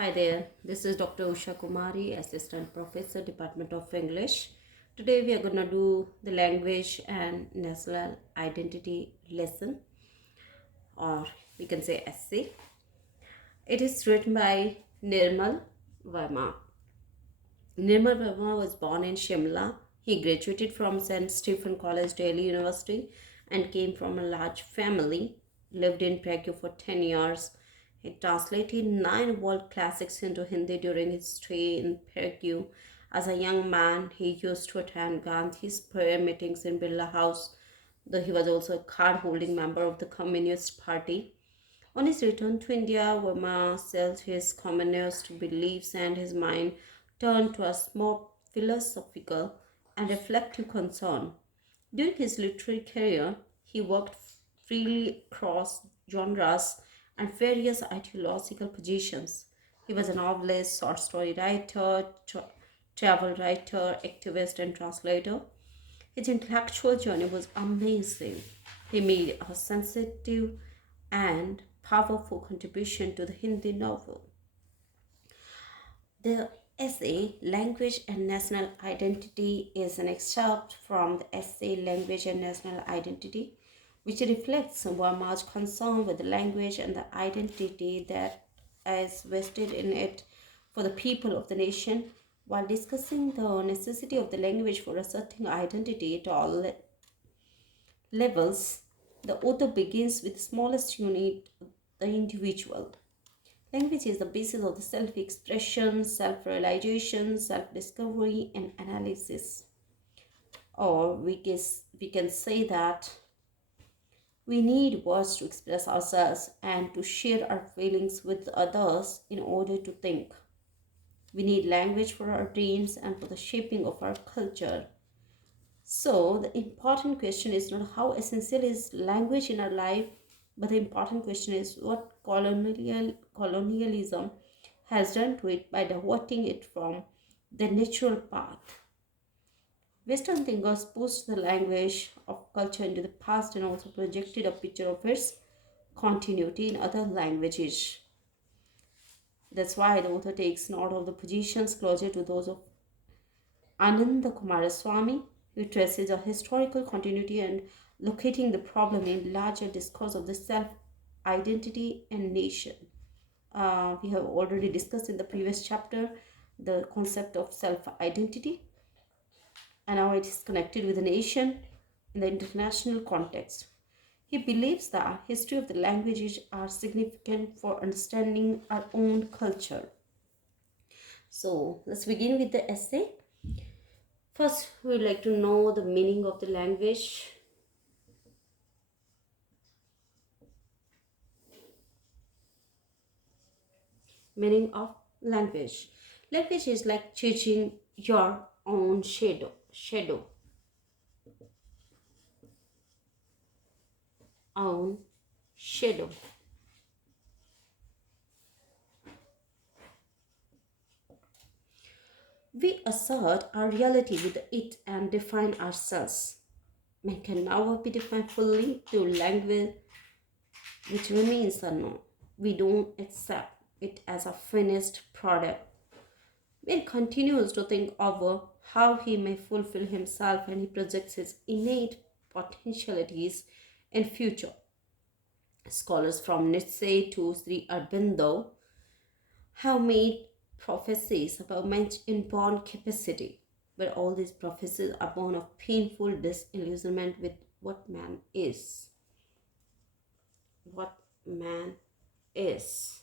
Hi there, this is Dr. Usha Kumari, Assistant Professor, Department of English. Today we are going to do the language and national identity lesson, or we can say essay. It is written by Nirmal Verma. Nirmal Verma was born in Shimla. He graduated from St. Stephen College, Delhi University, and came from a large family. Lived in Prague for 10 years. He translated 9 world classics into Hindi during his stay in Prague. As a young man, he used to attend Gandhi's prayer meetings in Birla House, though he was also a card-holding member of the Communist Party. On his return to India, Verma sells his communist beliefs and his mind turned to a more philosophical and reflective concern. During his literary career, he worked freely across genres and various ideological positions. He was a novelist, short story writer, travel writer, activist, and translator. His intellectual journey was amazing. He made a sensitive and powerful contribution to the Hindi novel. The essay Language and National Identity is an excerpt from the essay Language and National Identity, which reflects Verma's concern with the language and the identity that is vested in it for the people of the nation. While discussing the necessity of the language for asserting identity at all levels, the author begins with the smallest unit, the individual. Language is the basis of the self expression, self realization, self discovery, and analysis. Or we can say that we need words to express ourselves and to share our feelings with others in order to think. We need language for our dreams and for the shaping of our culture. So, the important question is not how essential is language in our life, but the important question is what colonialism has done to it by diverting it from the natural path. Western thinkers pushed the language of culture into the past and also projected a picture of its continuity in other languages. That's why the author takes note of the positions closer to those of Ananda Kumaraswamy, who traces a historical continuity and locating the problem in larger discourse of the self identity and nation. We have already discussed in the previous chapter the concept of self identity, and now it is connected with the nation in the international context. He believes that history of the languages are significant for understanding our own culture. So let's begin with the essay. First, we would like to know the meaning of the language. Meaning of language. Language is like changing your own shadow. Own shadow. We assert our reality with it and define ourselves. Man can never be defined fully through language which remains unknown. We don't accept it as a finished product. Man continues to think over how he may fulfill himself and he projects his innate potentialities in future. Scholars from Nietzsche to Sri Aurobindo have made prophecies about man's inborn capacity, but all these prophecies are born of painful disillusionment with what man is. What man is.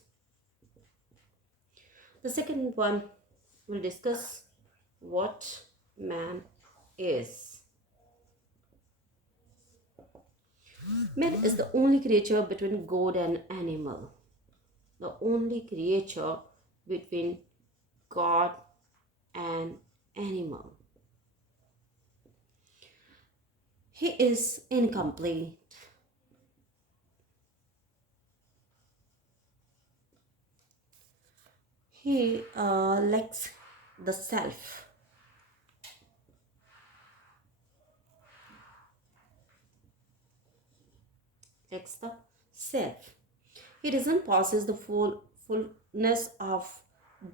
The second one will discuss what man is. Man is the only creature between God and animal. The only creature between God and animal. He is incomplete. He lacks the self. Lacks the self. He doesn't possess the fullness of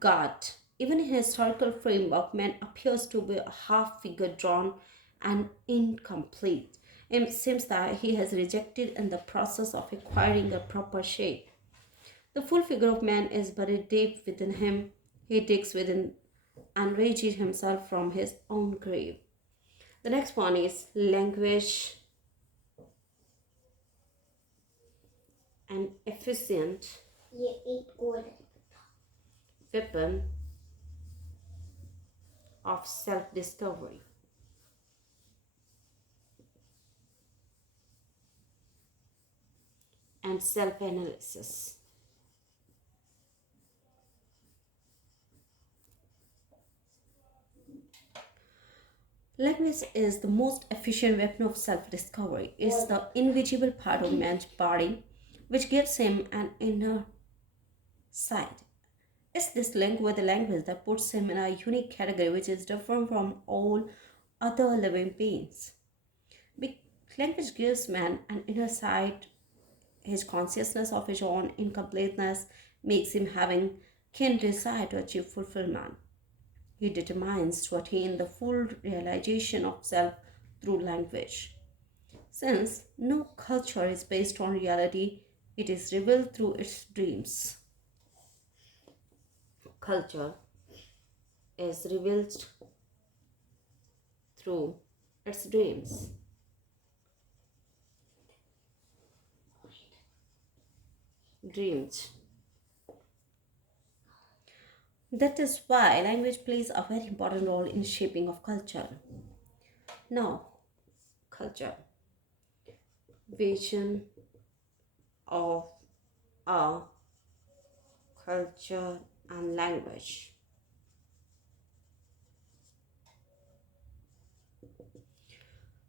God. Even in historical framework, man appears to be a half figure drawn and incomplete. It seems that he has rejected in the process of acquiring a proper shape. The full figure of man is buried deep within him. He digs within and raises himself from his own grave. The next one is language and efficient weapon of self-discovery and self-analysis. Language is the most efficient weapon of self-discovery. It's the invisible part of man's body which gives him an inner sight. It's this link with the language that puts him in a unique category which is different from all other living beings. Language gives man an inner sight. His consciousness of his own incompleteness makes him having keen desire to achieve fulfillment. He determines to attain the full realization of self through language. Since no culture is based on reality, it is revealed through its dreams. Culture is revealed through its dreams. Dreams. That is why language plays a very important role in shaping of culture. Now, culture. Vision of a culture and language.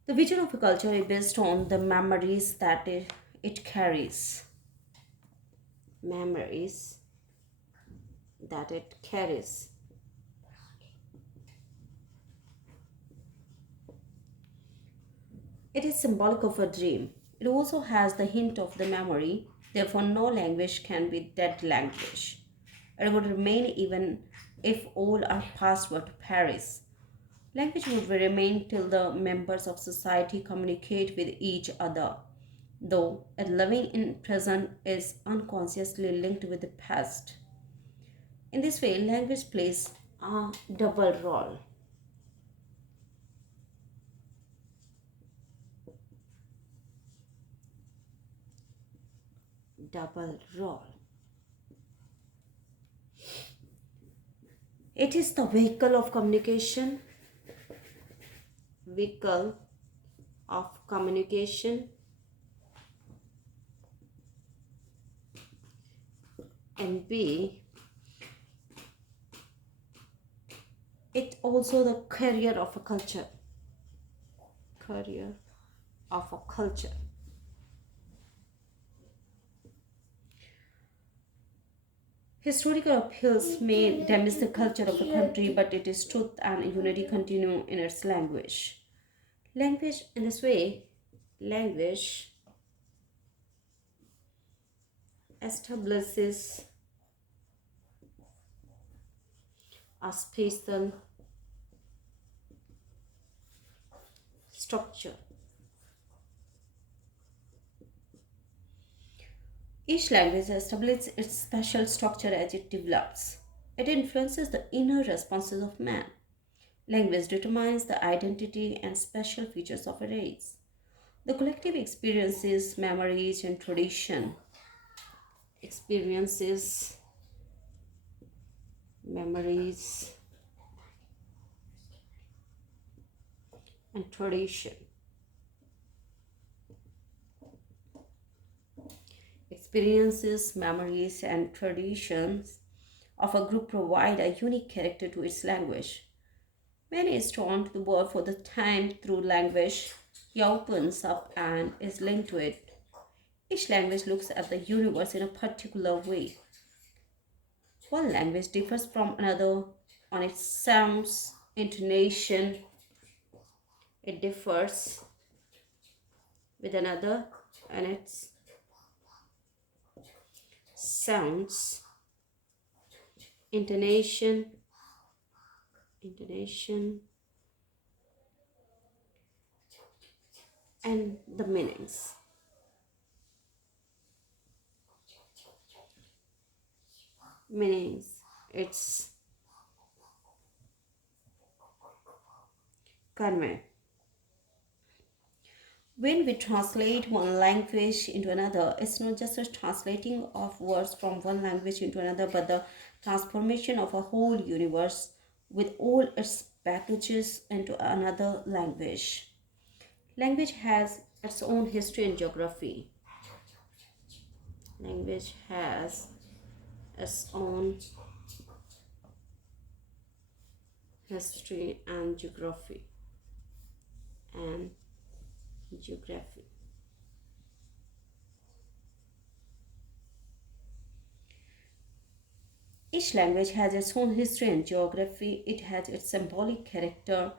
The vision of a culture is based on the memories that it carries. Memories that it carries. It is symbolic of a dream. It also has the hint of the memory, therefore, no language can be dead language. It would remain even if all our past were to perish. Language would remain till the members of society communicate with each other, though a living in present is unconsciously linked with the past. In this way, language plays a double role. Double role. It is the vehicle of communication, and B, it also the carrier of a culture. Carrier of a culture. Historical upheavals may damage the culture of a country, but it is truth and unity continue in its language. Language, in this way, language establishes a spatial structure. Each language establishes its special structure as it develops. It influences the inner responses of man. Language determines the identity and special features of a race. The collective experiences, memories, and tradition. Experiences, memories, and tradition. Experiences, memories, and traditions of a group provide a unique character to its language. Man is drawn to the world for the time through language. He opens up and is linked to it. Each language looks at the universe in a particular way. One language differs from another on its sounds, intonation. It differs with another and its sounds, intonation, intonation, and the meanings. Meanings. It's convey. When we translate one language into another, it's not just a translating of words from one language into another, but the transformation of a whole universe with all its packages into another language. Language has its own history and geography. Language has its own history and and geography. Each language has its own history and geography. It has its symbolic character.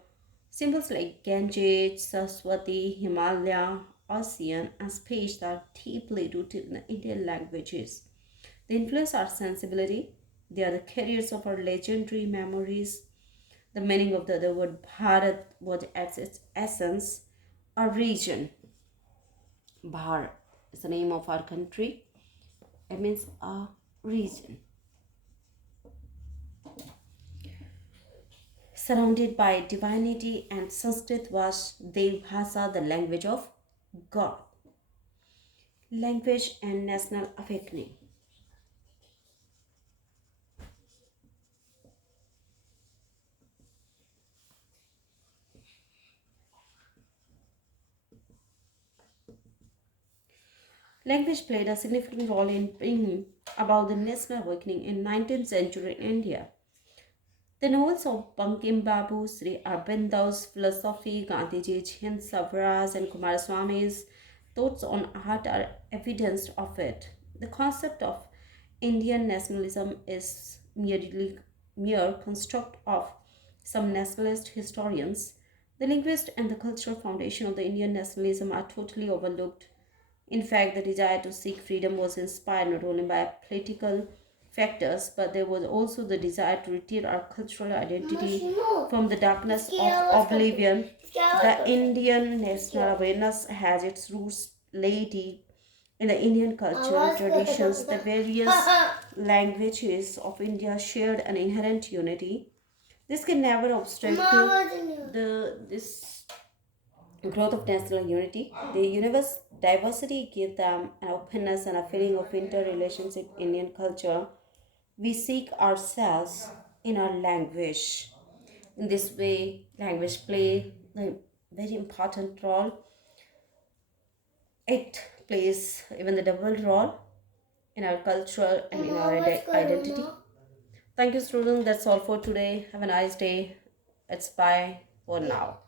Symbols like Ganges, Saraswati, Himalaya, ocean, and space are deeply rooted in the Indian languages. They influence our sensibility. They are the carriers of our legendary memories. The meaning of the other word Bharat was at its essence a region. Bharat is the name of our country. It means a region surrounded by divinity, and Sanskrit was Dev Bhasa, the language of God. Language and national awakening. Language played a significant role in bringing about the national awakening in 19th century India. The novels of Bankim Babu, Sri Aurobindo's philosophy, Gandhiji's Hind Swaraj, and Kumaraswamy's thoughts on art are evidence of it. The concept of Indian nationalism is mere construct of some nationalist historians. The linguist and the cultural foundation of the Indian nationalism are totally overlooked. In fact, the desire to seek freedom was inspired not only by political factors, but there was also the desire to retain our cultural identity from the darkness of oblivion. The Indian national awareness has its roots laid deep in the Indian cultural traditions. The various languages of India shared an inherent unity. This can never obstruct this growth of national unity. The universe diversity gives them an openness and a feeling of interrelationship in Indian culture. We seek ourselves in our language. In this way, language play a very important role. It plays even the double role in our culture and in our identity. Thank you, students. That's all for today. Have a nice day. It's bye for now.